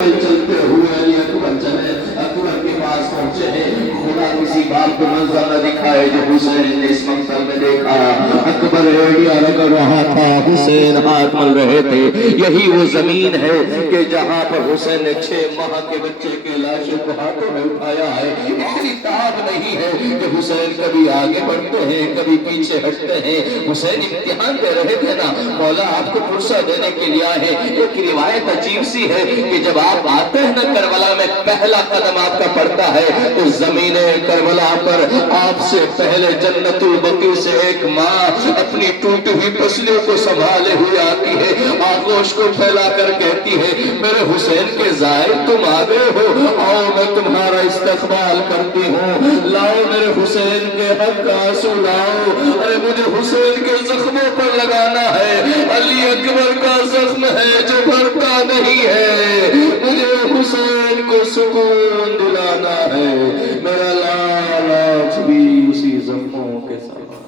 चलते हुए अली अकबर चले, अकबर के पास पहुंचे हैं। खुदा किसी बात को मंजर न दिखाए जो हुसैन ने इस मंजर में देखा। अकबर एड़िया रगड़ रहा था, हुसैन हाथ मल रहे थे। यही वो जमीन है कि जहां पर हुसैन ने 6 माह के बच्चे के लाशों को हाथों में उठाया है। इतनी ताब नहीं है कि हुसैन कभी आगे बढ़ते हैं, कभी पीछे हटते हैं। हुसैन इम्तिहान दे रहे थे ना, मौला आपको फुर्सत देने के लिए आए। एक रिवायत अजीब सी है कि जब आप आते हैं ना करबला में, पहला कदम आपका पड़ता है तो जमीने करबला पर आपसे पहले जन्नतुल बकी से एक माँ अपनी टूटी हुई पसलियों को संभाले हुए आती है, आगोश को फैला कर कहती है, मेरे हुसैन के ज़ाहिर तुम आ गए हो, आओ मैं तुम्हारा इस्तकबाल करती हूँ। लाओ मेरे हुसैन के हक का आंसू लाओ, अरे मुझे हुसैन के जख्मों पर लगाना है। अली अकबर का जख्म है जो भरता नहीं है, मुझे हुसैन को सुकून दिलाना है। मेरा लाल आज भी उसी जख्मों के साथ